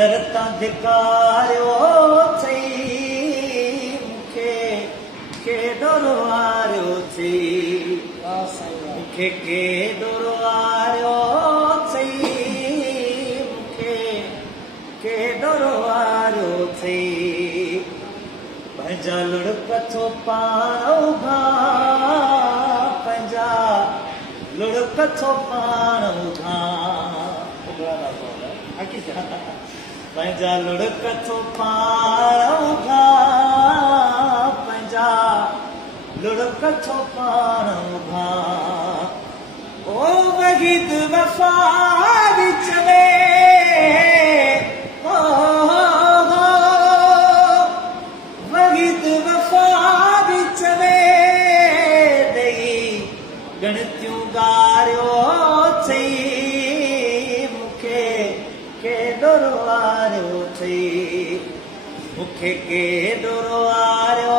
दरतां धिकारियो थई मूंखे केॾो रुआरियो थई मूंखे केॾो रुआरियो अथई मूंखे केॾो रुआरियो अथई पंहिंजा लुड़क थो पाण उघां पंहिंजा लुड़क थो पाण उघां पंहिंजा लुड़क थो पाण उघां पंहिंजा लुड़क थो पाण उघां ओ वहीद वफ़ा विच में वहीद वफ़ा विच में ॾेई गणतियूं ॻारियो अथई मूंखे केॾो रुआरियो अथई मूंखे केॾो रुआरियो